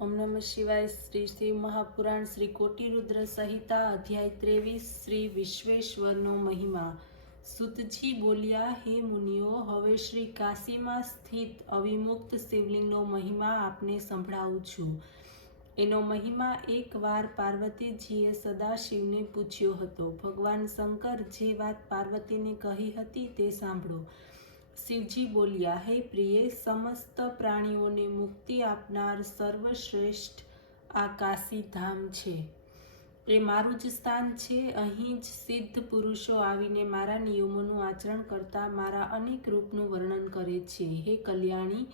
ओम नमः शिवाय। श्री शिव महापुराण श्री कोटिरुद्र संहिता अध्याय 23 श्री विश्वेश्वरनो महिमा। સુતજી બોલ્યા, હે મુનિઓ, હવે શ્રી કાશીમાં સ્થિત અવિમુક્ત શિવલિંગનો મહિમા આપને સંભળાવું છું. એનો મહિમા એકવાર પાર્વતીજીએ સદાશિવને પૂછ્યો હતો. ભગવાન શંકર જે વાત પાર્વતીને કહી હતી તે સાંભળો. શિવજી બોલ્યા, હે પ્રિય, સમસ્ત પ્રાણીઓને મુક્તિ આપનાર સર્વશ્રેષ્ઠ આ કાશી ધામ છે. એ મારું જ સ્થાન છે. અહીં જ સિદ્ધ પુરુષો આવીને મારા નિયમોનું આચરણ કરતા મારા અનેક રૂપનું વર્ણન કરે છે. હે કલ્યાણી,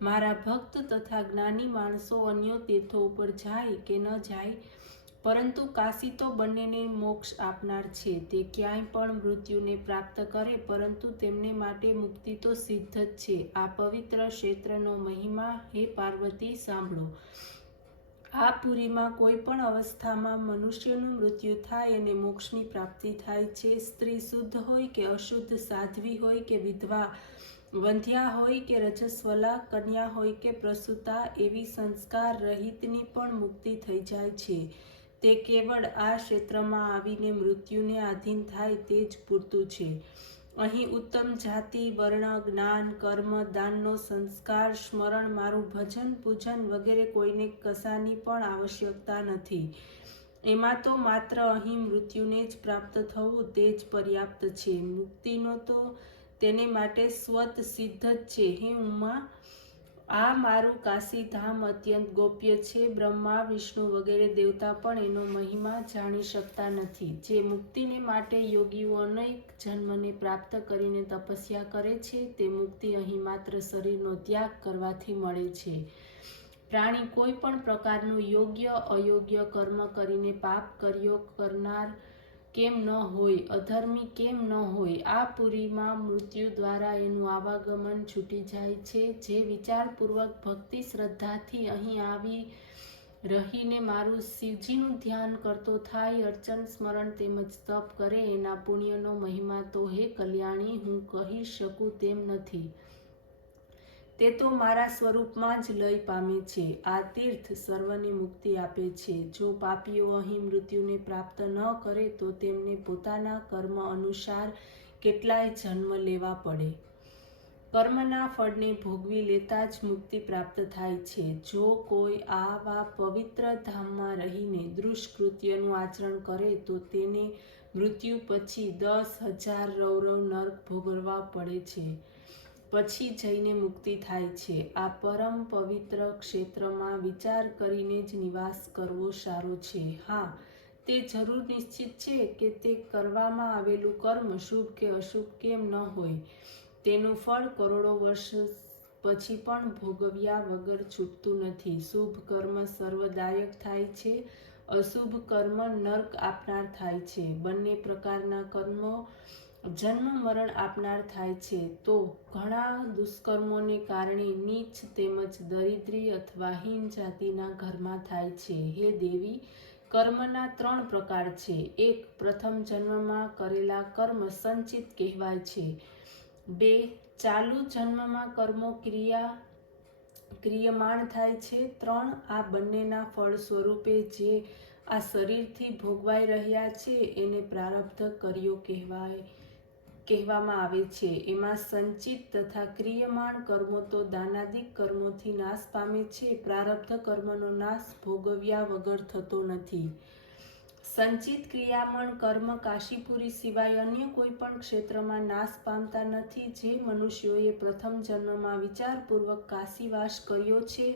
મારા ભક્ત તથા જ્ઞાની માણસો અન્ય તીર્થો ઉપર જાય કે ન જાય, પરંતુ કાશી તો બંનેને મોક્ષ આપનાર છે. તે ક્યાંય પણ મૃત્યુને પ્રાપ્ત કરે, પરંતુ તેમને માટે મુક્તિ તો સિદ્ધ જ છે. આ પવિત્ર ક્ષેત્રનો મહિમા હે પાર્વતી સાંભળો. આ પુરીમાં કોઈ પણ અવસ્થામાં મનુષ્યનું મૃત્યુ થાય અને મોક્ષની પ્રાપ્તિ થાય છે. સ્ત્રી શુદ્ધ હોય કે અશુદ્ધ, સાધ્વી હોય કે વિધવા, વંધ્યા હોય કે રજસ્વલા, કન્યા હોય કે પ્રસૂતા, એવી સંસ્કાર રહિતની પણ મુક્તિ થઈ જાય છે. તે કેવળ આ ક્ષેત્રમાં આવીને મૃત્યુને આધીન થાય તે જ પૂરતું છે. અહીં ઉત્તમ જાતિ, વર્ણ, જ્ઞાન, કર્મ, દાનનો સંસ્કાર, સ્મરણ, મારું ભજન, પૂજન વગેરે કોઈને કશાની પણ આવશ્યકતા નથી. એમાં તો માત્ર અહીં મૃત્યુને જ પ્રાપ્ત થવું તે જ પર્યાપ્ત છે. મુક્તિનો તો તેને માટે સ્વત સિદ્ધ જ છે. હે ઉમા, આ મારું કાશીધામ અત્યંત ગોપ્ય છે. બ્રહ્મા, વિષ્ણુ વગેરે દેવતા પણ એનો મહિમા જાણી શકતા નથી. જે મુક્તિને માટે યોગીઓ અનેક જન્મને પ્રાપ્ત કરીને તપસ્યા કરે છે, તે મુક્તિ અહીં માત્ર શરીરનો ત્યાગ કરવાથી મળે છે. પ્રાણી કોઈ પણ પ્રકારનું યોગ્ય અયોગ્ય કર્મ કરીને પાપ કર્યો કરનાર કેમ ન હોય, અધર્મી કેમ ન હોય, આ પુરીમાં મૃત્યુ દ્વારા એનું આવાગમન છૂટી જાય છે. જે વિચારપૂર્વક ભક્તિ શ્રદ્ધાથી અહીં આવી રહીને મારું શિવજીનું ધ્યાન કરતો થાય, અર્ચન, સ્મરણ તેમજ તપ કરે, એના પુણ્યનો મહિમા તો હે કલ્યાણી હું કહી શકું તેમ નથી. તે તો મારા સ્વરૂપમાં જ લય પામે છે. આ તીર્થ સર્વને મુક્તિ આપે છે. જો પાપીઓ અહીં મૃત્યુને પ્રાપ્ત ન કરે તો તેમને પોતાના કર્મ અનુસાર કેટલાય જન્મ લેવા પડે. કર્મના ફળને ભોગવી લેતા જ મુક્તિ પ્રાપ્ત થાય છે. જો કોઈ આવા પવિત્ર ધામમાં રહીને દુષ્કૃત્યનું આચરણ કરે તો તેને મૃત્યુ પછી 10,000 રૌરવ નર્ક ભોગવવા પડે છે. પછી જઈને મુક્તિ થાય છે. આ પરમ પવિત્ર ક્ષેત્રમાં વિચાર કરીને જ નિવાસ કરવો સારો છે. હા, તે જરૂર નિશ્ચિત છે કે તે કરવામાં આવેલું કર્મ શુભ કે અશુભ કેમ ન હોય, તેનું ફળ કરોડો વર્ષ પછી પણ ભોગવ્યા વગર છૂટતું નથી. શુભ કર્મ સર્વદાયક થાય છે, અશુભ કર્મ નર્ક આપનાર થાય છે. બંને પ્રકારના કર્મો જન્મ મરણ આપનાર થાય છે. તો ઘણા દુષ્કર્મોને કારણે નીચ તેમજ દરિદ્રી અથવા હીન જાતિના ઘરમાં થાય છે. હે દેવી, કર્મના 3 પ્રકાર છે. 1. પ્રથમ જન્મમાં કરેલા કર્મ સંચિત કહેવાય છે. 2. ચાલુ જન્મમાં કર્મો ક્રિયમાણ થાય છે. 3. આ બંનેના ફળ સ્વરૂપે જે આ શરીરથી ભોગવાઈ રહ્યા છે એને પ્રારબ્ધ કર્યો કહેવામાં આવે છે. એમાં સંચિત તથા ક્રિયમાણ કર્મો તો દાનાદિક કર્મોથી નાશ પામે છે. પ્રારબ્ધ કર્મનો નાશ ભોગવ્યા વગર થતો નથી. સંચિત ક્રિયામણ કર્મ કાશીપુરી સિવાય અન્ય કોઈ પણ ક્ષેત્રમાં નાશ પામતા નથી. જે મનુષ્યોએ પ્રથમ જન્મમાં વિચારપૂર્વક કાશીવાસ કર્યો છે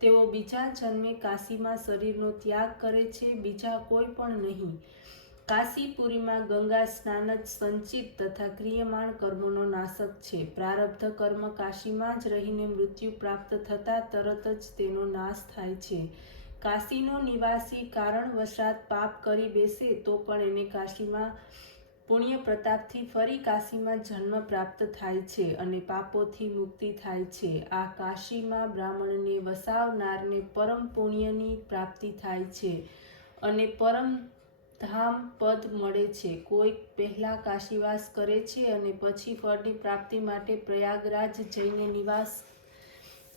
તેઓ બીજા જન્મે કાશીમાં શરીરનો ત્યાગ કરે છે, બીજા કોઈ પણ નહીં. કાશીપુરીમાં ગંગા સ્નાન જ સંચિત તથા ક્રિયમાણ કર્મોનો નાશક છે. પ્રારબ્ધ કર્મ કાશીમાં જ રહીને મૃત્યુ પ્રાપ્ત થતાં તરત જ તેનો નાશ થાય છે. કાશીનો નિવાસી કારણવશાત પાપ કરી બેસે તો પણ એને કાશીમાં પુણ્ય પ્રતાપથી ફરી કાશીમાં જન્મ પ્રાપ્ત થાય છે અને પાપોથી મુક્તિ થાય છે. આ કાશીમાં બ્રાહ્મણને વસાવનારને પરમ પુણ્યની પ્રાપ્તિ થાય છે અને પરમ ધામ પદ મળે છે. કોઈક પહેલા કાશીવાસ કરે છે અને પછી ફળની પ્રાપ્તિ માટે પ્રયાગરાજ જઈને નિવાસ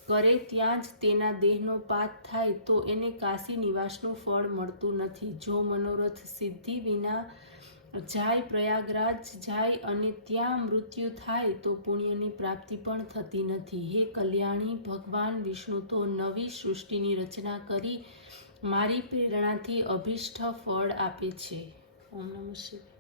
કરે ત્યાં જ તેના દેહનો પાત થાય તો એને કાશી નિવાસનું ફળ મળતું નથી. જો મનોરથ સિદ્ધિ વિના જાય, પ્રયાગરાજ જાય અને ત્યાં મૃત્યુ થાય તો પુણ્યની પ્રાપ્તિ પણ થતી નથી. હે કલ્યાણી, ભગવાન વિષ્ણુ તો નવી સૃષ્ટિની રચના કરી મારી પ્રેરણાથી અભીષ્ટ ફળ આપે છે. ઓમ નમઃ શિવાય.